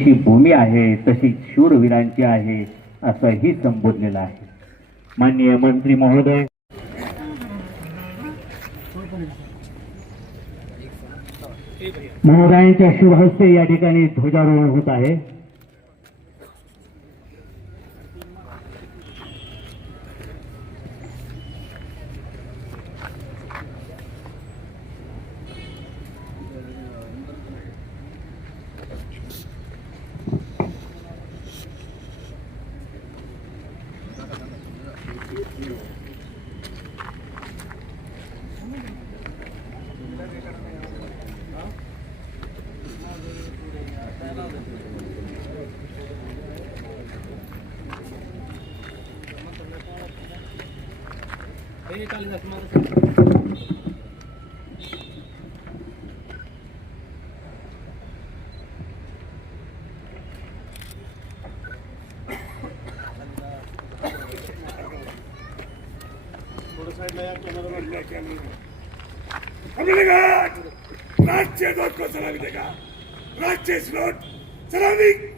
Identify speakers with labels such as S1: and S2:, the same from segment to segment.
S1: जशी भूमी आहे तशी शूरवीरांची आहे असंही संबोधलेलं आहे. माननीय मंत्री महोदय. महोदयांच्या शुभ हस्ते या ठिकाणी ध्वजारोहण होत आहे.
S2: Ahí está el desmadre. राज्य दोन को सलामी देगा राज्य सलामी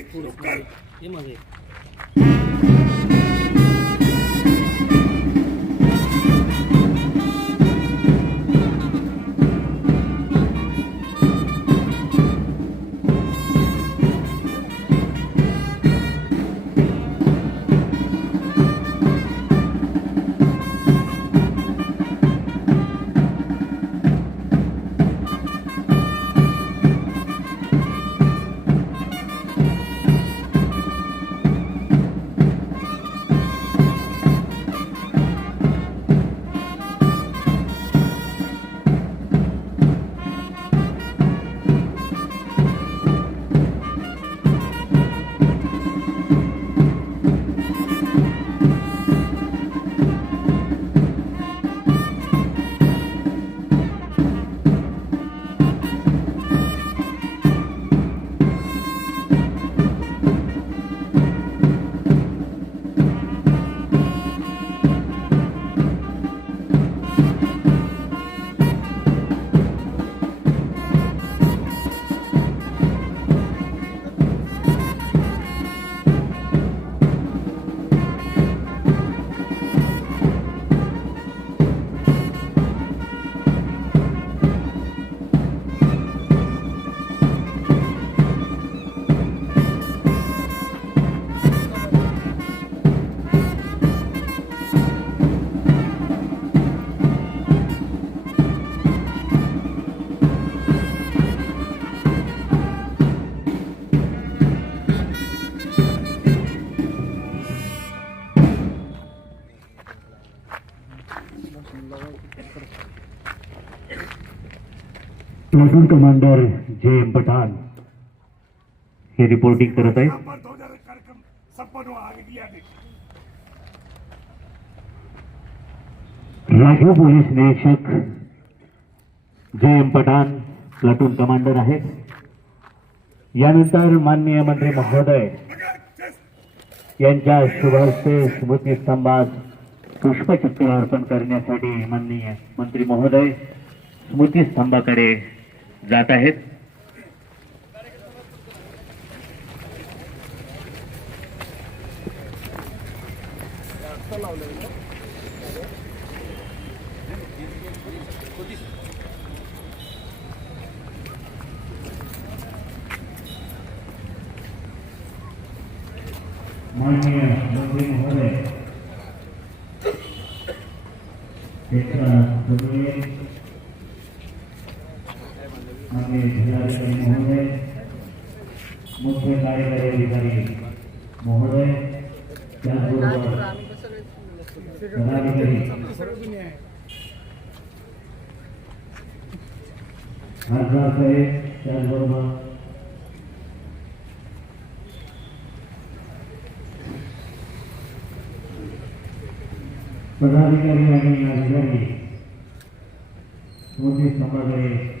S2: साथ राज्य की उपकर
S1: कमांडर जे एम पठाण हे रिपोर्टिंग करत आहेत. राखीव पोलीस निरीक्षक जे एम पठाण प्लाटून कमांडर आहेत. यानंतर माननीय मंत्री महोदय यांच्या शुभहस्ते स्मृतीस्तंभास पुष्पचक्र अर्पण करण्यासाठी माननीय मंत्री महोदय स्मृतीस्तंभाकडे जात आहेत माननीय मंत्री महोदय क्षेत्र सदोये माननीय जिल्हाधिकारी महोदय मुख्य कार्यकारी अधिकारी महोदय त्याचबरोबर पदाधिकारी। खासदार साहेब त्याचबरोबर पदाधिकारी आणि अधिकारी। मोठी स्तंभाकडे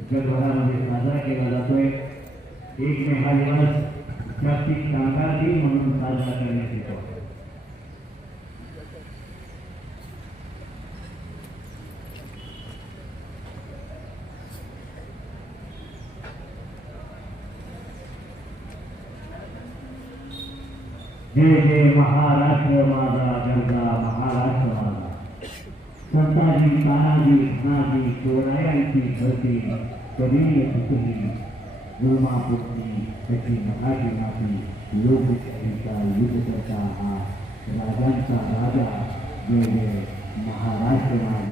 S1: जगभरामध्ये साजरा केला जातोय एक दिन साजरा जय जय महाराष्ट्र माझा गरजा महाराष्ट्र माझा संताजी तानाजी धनाजी शिवरायांची धरती कधी सुखी गुरुमापुत्री त्याची मनाची माती लोकशाहीचा युद्धचा हा राजांचा राजा जय जय महाराष्ट्र माझा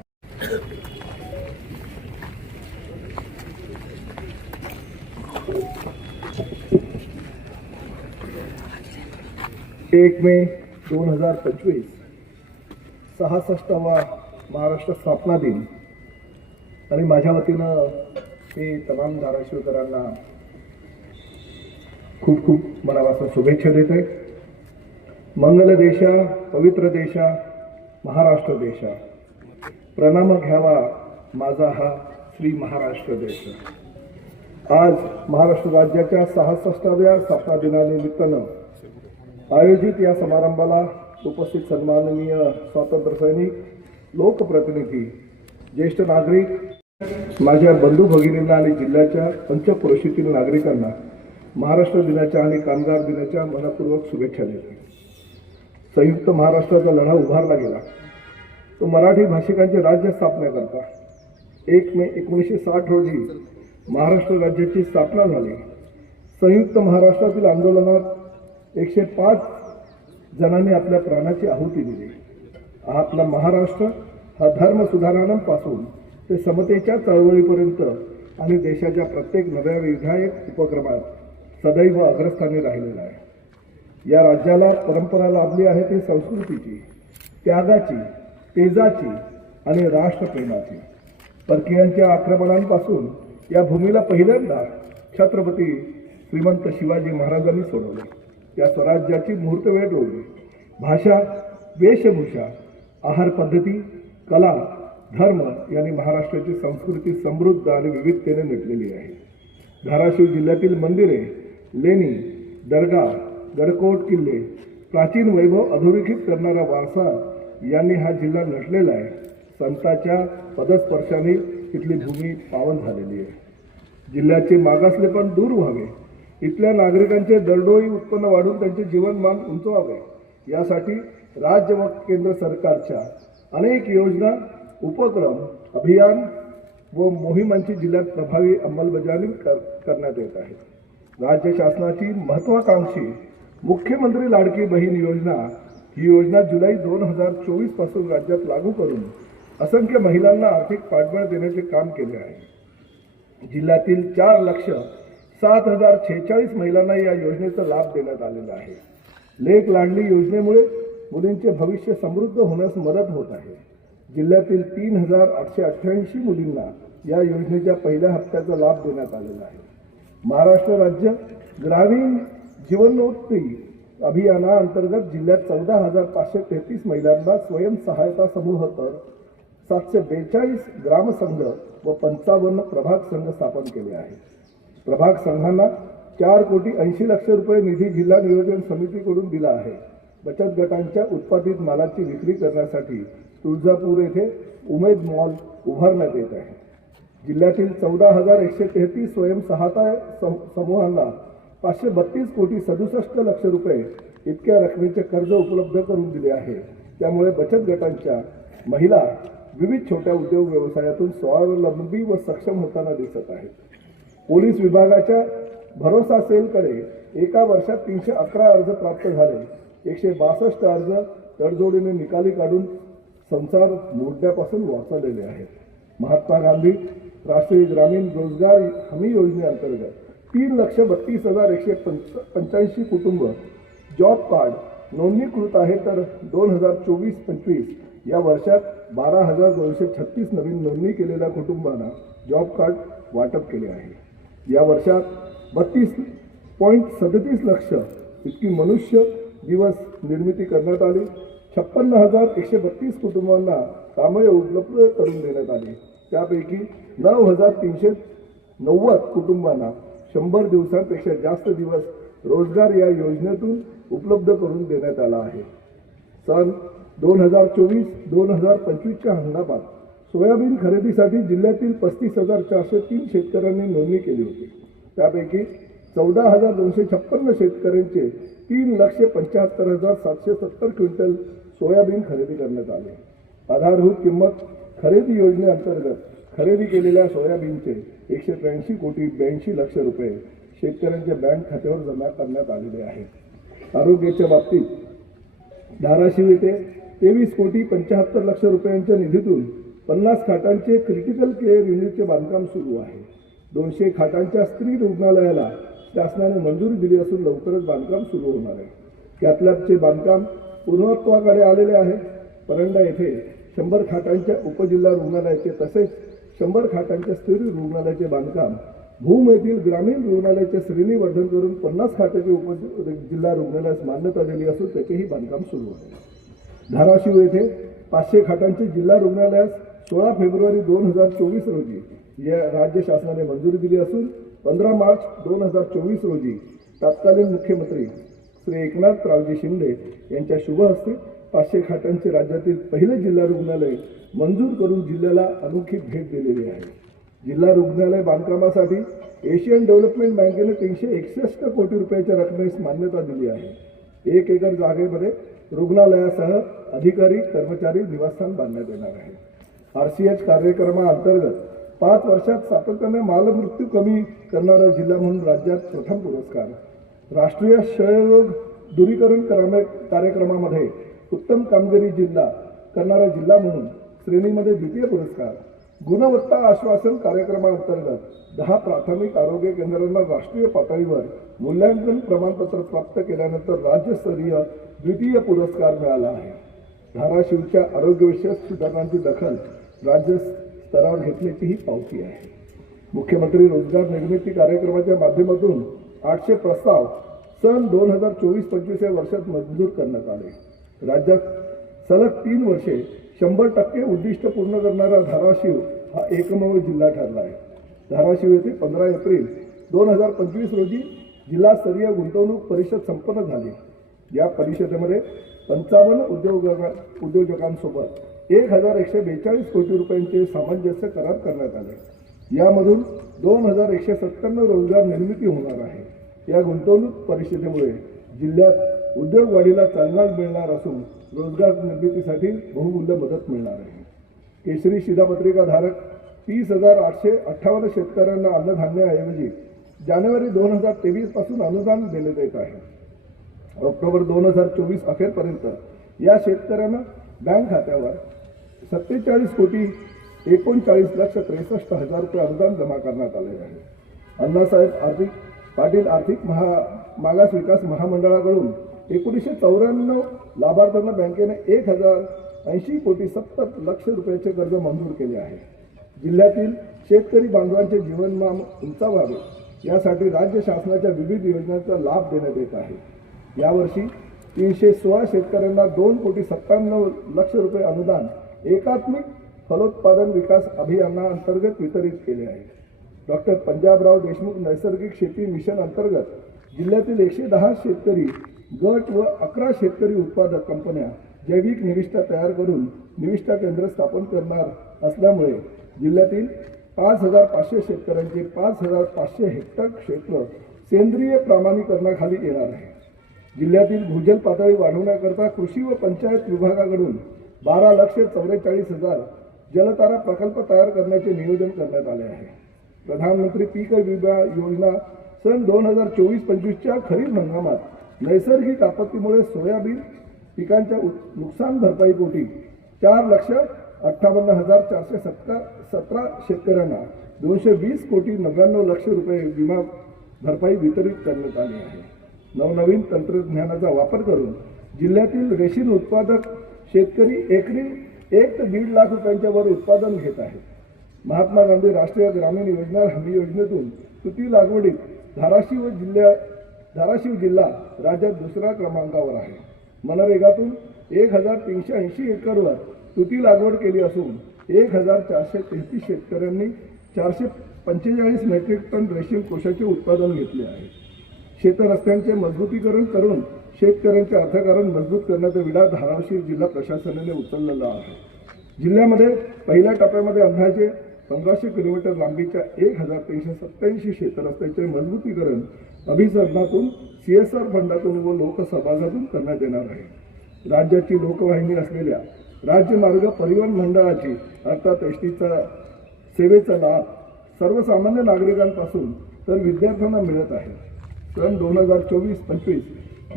S3: एक मे दोन हजार पंचवीस सहासष्टावा महाराष्ट्र स्थापना दिन. आणि माझ्या वतीनं मी तमाम धाराशिवकरांना खूप खूप मनापासून शुभेच्छा देत आहे मंगल देशा पवित्र देशा महाराष्ट्र देशा. प्रणाम घ्यावा माझा हा श्री महाराष्ट्र देश. आज महाराष्ट्र राज्याच्या सहासष्टाव्या स्थापना दिनानिमित्तानं आयोजित या समारंभाला उपस्थित सन्माननीय स्वातंत्र्य सैनिक लोकप्रतिनिधी ज्येष्ठ नागरिक माझ्या बंधू भगिनींना आणि जिल्ह्याच्या पंचक्रोशीतील नागरिकांना महाराष्ट्र दिनाच्या आणि कामगार दिनाच्या मनपूर्वक शुभेच्छा देते. संयुक्त महाराष्ट्राचा लढा उभारला गेला. तो मराठी भाषिकांचे राज्य स्थापनेकरता एक मे एकोणीसशे साठ रोजी महाराष्ट्र राज्याची स्थापना झाली. संयुक्त महाराष्ट्रातील आंदोलनात एकशे पाच जणांनी आपल्या प्राणाची आहुती दिली. आपला महाराष्ट्र हा धर्म सुधारणांपासून ते समतेच्या चळवळीपर्यंत आणि देशाच्या प्रत्येक नव्या विधायक उपक्रमात सदैव अग्रस्थानी राहिलेला आहे. या राज्याला परंपरा लाभली आहे ती संस्कृतीची त्यागाची तेजाची आणि राष्ट्रप्रेमाची. परकीयांच्या आक्रमणांपासून या भूमीला पहिल्यांदा छत्रपती श्रीमंत शिवाजी महाराजांनी सोडवले. या स्वराज्याची मुहूर्तवेळ रोवली भाषा वेशभूषा आहार पद्धती कला धर्म यांनी महाराष्ट्राची संस्कृती समृद्ध आणि विविधतेने नटलेली आहे. धाराशिव जिल्ह्यातील मंदिरे लेणी दर्गा गडकोट किल्ले प्राचीन वैभव अधोरेखित करणारा वारसा यांनी हा जिल्हा नटलेला आहे. संताच्या पदस्पर्शाने इथली भूमी पावन झालेली आहे. जिल्ह्याचे मागासले पण दूर व्हावे. इथल्या नागरिकांचे दरडोई उत्पन्न वाढून त्यांचे जीवनमान उंचवावे. यासाठी राज्य व केंद्र सरकारच्या अनेक योजना उपक्रम अभियान व मोहिमांची जिल्ह्यात प्रभावी अंमलबजावणी कर करण्यात येत आहे. राज्य शासनाची महत्वाकांक्षी मुख्यमंत्री लाडकी बहीण योजना ही योजना जुलै दोन हजार चोवीसपासून राज्यात लागू करून असंख्य महिलांना आर्थिक पाठबळ देण्याचे काम केले आहे. जिल्ह्यातील चार लक्ष सात हजार छेचाळीस महिलांना या योजनेचा लाभ देण्यात आलेला आहे. लेख लाडली योजनेमुळे मुलींचे भविष्य समृद्ध होण्यास मदत होत आहे. जिल्ह्यातील तीन हजार आठशे अठ्ठ्याऐंशी मुलींना या योजनेच्या पहिल्या हप्त्याचा लाभ देण्यात आलेला आहे. महाराष्ट्र राज्य ग्रामीण जीवनोत्ती अभियानाअंतर्गत जिल्ह्यात चौदा हजार पाचशे तेहतीस महिलांना स्वयंसहायता समूह तर सातशे बेचाळीस ग्रामसंघ व पंचावन्न प्रभाग संघ स्थापन केले आहेत. प्रभाग संघांना चार कोटी ऐंशी लक्ष रुपये निधी जिल्हा नियोजन समितीकडून दिला आहे. बचत गटांच्या उत्पादित मालाची विक्री करण्यासाठी तुळजापूर येथे उमेद मॉल उभारण्यात येत आहे. जिल्ह्यातील चौदा हजार एकशे तेहतीस स्वयंसहायता सम- समूहांना पाचशे बत्तीस कोटी सदुसष्ट लक्ष रुपये इतक्या रकमेचे कर्ज उपलब्ध करून दिले आहे. त्यामुळे बचत गटांच्या महिला विविध छोट्या उद्योग व्यवसायातून स्वावलंबी व सक्षम होताना दिसत आहेत. पोलीस विभागाच्या भरोसा सेलकडे एका वर्षात तीनशे अकरा अर्ज प्राप्त झाले. एकशे बासष्ट अर्ज तडजोडीने निकाली काढून संसार मोडण्यापासून वाचवलेले आहेत. महात्मा गांधी राष्ट्रीय ग्रामीण रोजगार हमी योजनेअंतर्गत तीन लक्ष बत्तीस हजार एकशे पंच पंच्याऐंशी कुटुंब जॉब कार्ड नोंदणीकृत आहे तर दोन हजार चोवीस पंचवीस या वर्षात बारा हजार दोनशे छत्तीस नवीन नोंदणी केलेल्या कुटुंबांना जॉब कार्ड वाटप केले आहे. या वर्षात बत्तीस पॉईंट सदतीस लक्ष इतकी मनुष्य दिवस निर्मिती करण्यात आली. छप्पन्न हजार एकशे बत्तीस कुटुंबांना कामय उपलब्ध करून देण्यात आली. त्यापैकी नऊ हजार तीनशे नव्वद कुटुंबांना शंभर दिवसांपेक्षा जास्त दिवस रोजगार या योजनेतून उपलब्ध करून देण्यात आला आहे. सन दोन हजार चोवीस दोन हजार पंचवीसच्या हंगामात सोयाबीन खरेदीसाठी जिल्ह्यातील पस्तीस हजार चारशे तीन शेतकऱ्यांनी नोंदणी केली होती. त्यापैकी चौदा हजार दोनशे छप्पन्न शेतकऱ्यांचे तीन लक्ष पंच्याहत्तर हजार सातशे सत्तर क्विंटल सोयाबीन खरेदी करण्यात आले. आधारभूत किंमत खरेदी योजनेअंतर्गत खरेदी केलेल्या सोयाबीनचे एकशे त्र्याऐंशी कोटी ब्याऐंशी लक्ष रुपये शेतकऱ्यांच्या बँक खात्यावर जमा करण्यात आलेले आहेत आरोग्याच्या बाबतीत धाराशिव येथे तेवीस कोटी पंच्याहत्तर लक्ष रुपयांच्या निधीतून पन्नास खाटांचे क्रिटिकल केअर युनिटचे बांधकाम सुरू आहे. दोनशे खाटांच्या स्त्री रुग्णालयाला शासनाने मंजुरी दिली असून लवकरच बांधकाम सुरू होणार आहे. कॅथलॅबचे बांधकाम पूर्णत्वाकडे आलेले आहे. परंडा येथे शंभर खाटांच्या उपजिल्हा रुग्णालयाचे तसेच शंभर खाटांच्या स्त्री रुग्णालयाचे बांधकाम भूम येथील ग्रामीण रुग्णालयाचे श्रेणीवर्धन करून पन्नास खाटाचे उप जिल्हा रुग्णालयास मान्यता दिली असून त्याचेही बांधकाम सुरू आहे. धाराशिव येथे पाचशे खाटांचे जिल्हा रुग्णालयास सोळा फेब्रुवारी दोन हजार चोवीस रोजी या राज्य शासनाने मंजुरी दिली असून पंधरा मार्च दोन हजार चोवीस रोजी तत्कालीन मुख्यमंत्री श्री एकनाथ रावजी शिंदे यांच्या शुभ हस्ते पाचशे खाटांचे राज्यातील पहिले जिल्हा रुग्णालय मंजूर करून जिल्ह्याला अनोखी भेट दिलेली आहे. जिल्हा रुग्णालय बांधकामासाठी एशियन डेव्हलपमेंट बँकेने तीनशे एकसष्ट कोटी रुपयाच्या रकमेस मान्यता दिली आहे. एक एकर जागेमध्ये रुग्णालयासह अधिकारी कर्मचारी निवासस्थान बांधण्यात येणार आहे. आर सी एच कार्यक्रमाअंतर्गत पाच वर्षात सातत्याने मालमृत्यू कमी करणारा जिल्हा म्हणून राज्यात प्रथम पुरस्कार. राष्ट्रीय क्षयरोग दूरीकरण करामे- कार्यक्रमामध्ये उत्तम कामगिरी जिल्हा करणारा जिल्हा म्हणून श्रेणीमध्ये द्वितीय पुरस्कार. गुणवत्ता आश्वासन कार्यक्रमाअंतर्गत दहा प्राथमिक आरोग्य केंद्रांना राष्ट्रीय पातळीवर मूल्यांकन प्रमाणपत्र प्राप्त केल्यानंतर राज्यस्तरीय द्वितीय पुरस्कार मिळाला आहे. धाराशिवच्या आरोग्यविषयक सुधारणांची दखल राज्य स्तरावर घेतल्याची ही पावती आहे. मुख्यमंत्री रोजगार निर्मिती कार्यक्रमाच्या माध्यमातून आठशे प्रस्ताव सन दोन हजार चोवीस पंचवीस या वर्षात मंजूर करण्यात आले. राज्यात सलग तीन वर्षे शंभर टक्के उद्दिष्ट पूर्ण करणारा धाराशिव हा एकमेव जिल्हा ठरला आहे. धाराशिव येथे पंधरा एप्रिल दोन हजार पंचवीस रोजी जिल्हास्तरीय गुंतवणूक परिषद संपन्न झाली. या परिषदेमध्ये पंचावन्न उद्योग उद्योजकांसोबत एक हजार एकशे बेचाळीस कोटी रुपयांचे सामंजस्य करार करण्यात आले. यामधून दोन हजार एकशे सत्त्याण्णव रोजगार निर्मिती होणार आहे. या गुंतवणूक परिषदेमुळे जिल्ह्यात उद्योग वाढीला चालना मिळणार असून रोजगार निर्मितीसाठी बहुमूल्य मदत मिळणार आहे. केसरी शिधापत्रिका धारक तीस हजार आठशे अठ्ठावन्न शेतकऱ्यांना अन्नधान्याऐवजी जानेवारी दोन हजार तेवीसपासून अनुदान देण्यात येत आहे. ऑक्टोबर दोन हजार चोवीस अखेरपर्यंत या शेतकऱ्यांना बँक खात्यावर सत्तेचाळीस कोटी एकोणचाळीस लक्ष त्रेसष्ट हजार रुपये अनुदान जमा करण्यात आले आहे. अण्णासाहेब आर्थिक पाटील आर्थिक महा मागास विकास महामंडळाकडून एकोणीसशे चौऱ्याण्णव लाभार्थ्यांना बँकेने एक हजार ऐंशी कोटी सत्तर लक्ष रुपयाचे कर्ज मंजूर केले आहे. जिल्ह्यातील शेतकरी बांधवांचे जीवनमान उंचावावे यासाठी राज्य शासनाच्या विविध योजनांचा लाभ देण्यात येत आहे. यावर्षी तीनशे सोळा शेतकऱ्यांना दोन कोटी सत्त्याण्णव लक्ष रुपये अनुदान एकात्मिक फलोत्पादन विकास अभियानाअंतर्गत वितरित केले आहे. डॉक्टर पंजाबराव देशमुख नैसर्गिक शेती मिशन अंतर्गत जिल्ह्यातील एकशे दहा शेतकरी गट व अकरा शेतकरी उत्पादक कंपन्या जैविक निविष्ठा तयार करून निविष्ठा केंद्र स्थापन करणार असल्यामुळे जिल्ह्यातील पाच हजार पाचशे शेतकऱ्यांचे पाच हजार पाचशे हेक्टर क्षेत्र सेंद्रिय प्रामाणीकरणाखाली येणार आहे. जिल्ह्यातील भूजल पातळी वाढवण्याकरता कृषी व पंचायत विभागाकडून बारा लक्ष चौवेचाळीस हजार जलतारा प्रकल्प तयार करण्याचे नियोजन करण्यात आले आहे. प्रधानमंत्री पीक विमा योजना सन दोन हजार चोवीस पंचवीसच्या खरीप हंगामात नैसर्गिक आपत्तीमुळे सोयाबीन पिकांच्या उत- नुकसान भरपाईपोटी चार लक्ष अठ्ठावन्न हजार चारशे सत्तर सतरा शेतकऱ्यांना दोनशे वीस कोटी नव्याण्णव लक्ष रुपये विमा भरपाई वितरित करण्यात आली आहे. नवनवीन तंत्रज्ञानाचा वापर करून जिल्ह्यातील रेशीम उत्पादक शेतकरी एकरी एक ते दीड लाख रुपयांच्या वर उत्पादन घेत आहेत. महात्मा गांधी राष्ट्रीय ग्रामीण योजना हमी योजनेतून तुती लागवडीत धाराशिव जिल्ह्या धाराशिव जिल्हा राज्यात दुसऱ्या क्रमांकावर आहे. मनरेगातून एक हजार तीनशे ऐंशी एकरवर तुती लागवड केली असून एक हजार चारशे तेहतीस शेतकऱ्यांनी चारशे पंचेचाळीस मेट्रिक टन रेशीम कोशाचे उत्पादन घेतले आहे. शेतरस्त्यांचे मजबूतीकरण करून शेतकऱ्यांचे अर्थकारण मजबूत करण्याचा विडा धाराशिव जिल्हा प्रशासनाने उचललेला आहे. जिल्ह्यामध्ये पहिल्या टप्प्यामध्ये अंदाजे पंधराशे किलोमीटर लांबीच्या एक हजार तीनशे सत्याऐंशी शेतरस्त्याचे मजबूतीकरण अभिसरणातून सी एस आर फंडातून व लोकसहभागातून करण्यात येणार आहे. राज्याची लोकवाहिनी असलेल्या राज्य मार्ग परिवहन मंडळाची अर्थात एस टीचा सेवेचा लाभ सर्वसामान्य नागरिकांपासून तर विद्यार्थ्यांना मिळत आहे. सन दोन हजार चोवीस पंचवीस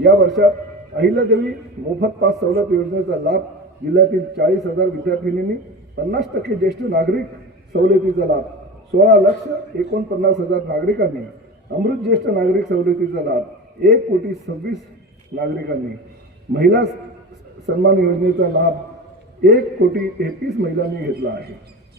S3: या वर्षात अहिल्यादेवी मोफत पास सवलत योजनेचा लाभ जिल्ह्यातील चाळीस हजार विद्यार्थिनींनी पन्नास टक्के ज्येष्ठ नागरिक सवलतीचा लाभ सोळा लक्ष एकोणपन्नास हजार नागरिकांनी अमृत ज्येष्ठ नागरिक सवलतीचा लाभ एक कोटी सव्वीस नागरिकांनी. महिला सन्मान योजनेचा लाभ एक कोटी तेहतीस महिलांनी घेतला आहे.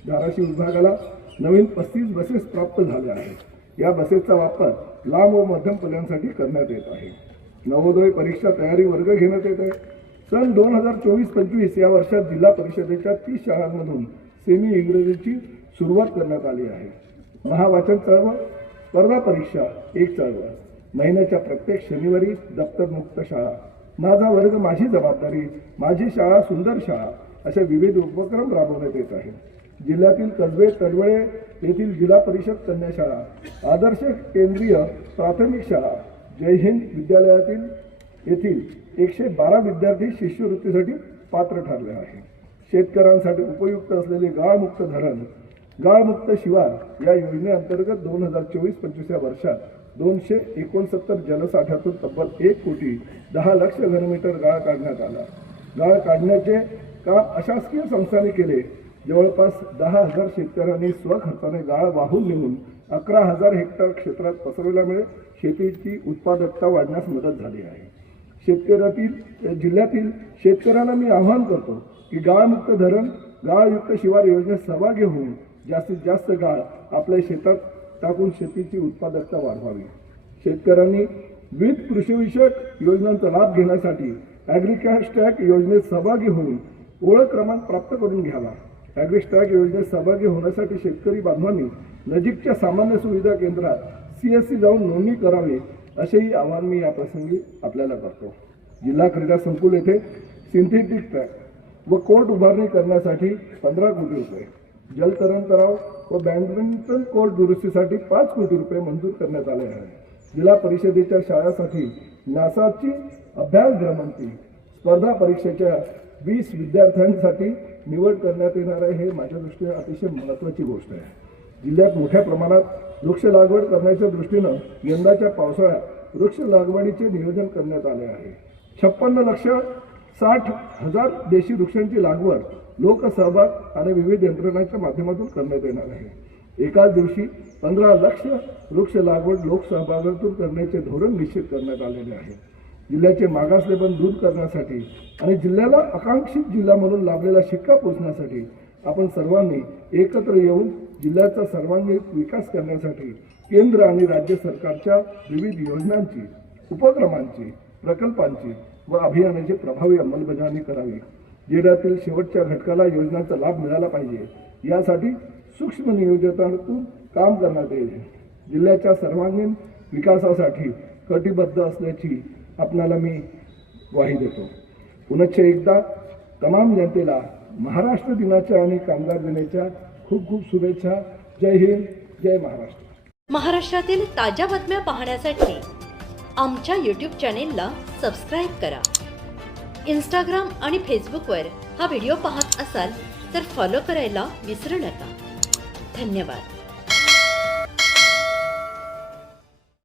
S3: धाराशिव विभागाला नवीन पस्तीस बसेस प्राप्त झाल्या आहेत. या बसेसचा वापर लांब व मध्यम पल्ल्यांसाठी करण्यात येत आहे. नवोदय परीक्षा तयारी वर्ग घेण्यात येत आहे. सन दोन हजार चोवीस पंचवीस या वर्षात जिल्हा परिषदेच्या तीस शाळांमधून सेमी इंग्रजीची सुरुवात करण्यात आली आहे. महावाचन चळवळ स्पर्धा परीक्षा एक चळवळ. महिन्याच्या प्रत्येक शनिवारी दप्तरमुक्त शाळा. माझा वर्ग माझी जबाबदारी माझी शाळा सुंदर शाळा अशा विविध उपक्रम राबवण्यात येत आहेत. जिल्ह्यातील कसबे तडवळे येथील जिल्हा परिषद कन्या शाळा आदर्श केंद्रीय प्राथमिक शाळा जय हिंद विद्यालयातील येथील एकशे बारा विद्यार्थी शिष्यवृत्तीसाठी पात्र ठरले आहे. शेतकऱ्यांसाठी उपयुक्त असलेले गाळमुक्त धरण गाळमुक्त शिवार या योजनेअंतर्गत दोन हजार चोवीस पंचवीस या वर्षात दोनशे एकोणसत्तर जलसाठ्यातून तब्बल एक कोटी दहा लक्ष घनमीटर गाळ काढण्यात आला. गाळ काढण्याचे काम अशासकीय संस्थांनी केले. जवळपास दहा हजार शेतकऱ्यांनी स्वखर्चाने गाळ वाहून नेऊन अकरा हजार हेक्टर क्षेत्रात पसरवल्यामुळे शेतीची उत्पादकता वाढण्यास मदत झाली आहे. शेतकऱ्यातील जिल्ह्यातील शेतकऱ्यांना मी आवाहन करतो की गाळमुक्त धरण गाळयुक्त शिवार योजनेत सहभागी होऊन जास्तीत जास्त गाळ आपल्या शेतात टाकून शेतीची उत्पादकता वाढवावी. शेतकऱ्यांनी विविध कृषीविषयक योजनांचा लाभ घेण्यासाठी ॲग्रिकॅस्टॅक योजनेत सहभागी होऊन ओळख क्रमांक प्राप्त करून घ्यावा. ॲग्रिस्टॅक योजनेत सहभागी होण्यासाठी शेतकरी बांधवांनी नजीकच्या सामान्य सुविधा केंद्रात सी एस सी जाऊन नोंदणी करावी असेही आवाहन मी या प्रसंगी आपल्याला करतो. जिल्हा क्रीडा संकुल येथे सिंथेटिक ट्रॅक व कोर्ट उभारणी करण्यासाठी पंधरा कोटी रुपये जलतरण तलाव व बॅडमिंटन कोर्ट दुरुस्तीसाठी पाच कोटी रुपये मंजूर करण्यात आले आहे जिल्हा परिषदेच्या शाळेसाठी नासाची अभ्यास भ्रमंती स्पर्धा परीक्षेच्या वीस विद्यार्थ्यांसाठी निवड करण्यात येणार आहे हे माझ्या दृष्टीने अतिशय महत्त्वाची गोष्ट आहे. जिल्ह्यात मोठ्या प्रमाणात वृक्ष लागवड करण्याच्या दृष्टीनं यंदाच्या पावसाळ्यात वृक्ष लागवडीचे नियोजन करण्यात आले आहे. छप्पन्न लक्ष साठ हजार देशी वृक्षांची लागवड लोकसहभाग आणि विविध यंत्रणांच्या माध्यमातून करण्यात येणार आहे. एकाच दिवशी पंधरा लक्ष वृक्ष लागवड लोकसहभागातून करण्याचे धोरण निश्चित करण्यात आलेले आहे. जिल्ह्याचे मागासलेपण दूर करण्यासाठी आणि जिल्ह्याला आकांक्षित जिल्हा म्हणून लाभलेला शिक्का पोचण्यासाठी आपण सर्वांनी एकत्र येऊन जिल्ह्याचा सर्वांगीण विकास करण्यासाठी केंद्र आणि राज्य सरकारच्या विविध योजनांची उपक्रमांची प्रकल्पांची व अभियानाची प्रभावी अंमलबजावणी करावी. जिल्ह्यातील शेवटच्या घटकाला योजनांचा लाभ मिळाला पाहिजे. यासाठी सूक्ष्म नियोजनातून काम करण्यात येईल. जिल्ह्याच्या सर्वांगीण विकासासाठी कटिबद्ध असल्याची आपणाला मी ग्वाही देतो. पुनश्च एकदा तमाम जनतेला महाराष्ट्र दिनाच्या आणि कामगार दिनाच्या खूप खूप शुभेच्छा. जय हिंद जय महाराष्ट्र.
S4: महाराष्ट्रातील ताज्या बातम्या पाहण्यासाठी आमच्या यूट्यूब चॅनेलला सबस्क्राईब करा. इंस्टाग्राम आणि फेसबुकवर हा व्हिडिओ पाहत असाल तर फॉलो करायला विसरू नका. धन्यवाद.